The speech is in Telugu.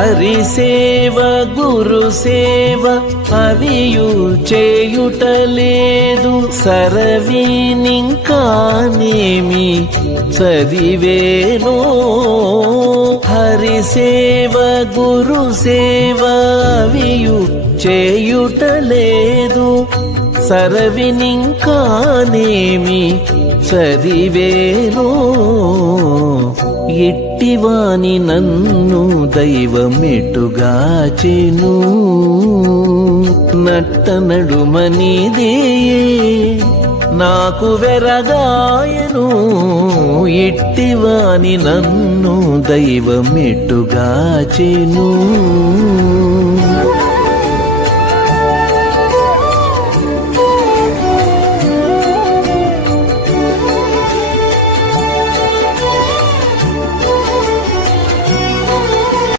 హరిసేవ గురుసేవ అవియు చేయుటలేదు, సరవినింకానేమి చదివేనో. హరిసేవ గురుసేవ అవియు చేయుటలేదు, సరవినింకానేమి చదివేనో. ఎట్టివాని నన్ను దైవమెట్టుగాచెను, నట్ట నడుమనిదే నాకు వెరగాయను. ఎట్టివాని నన్ను దైవమెట్టుగాచెను.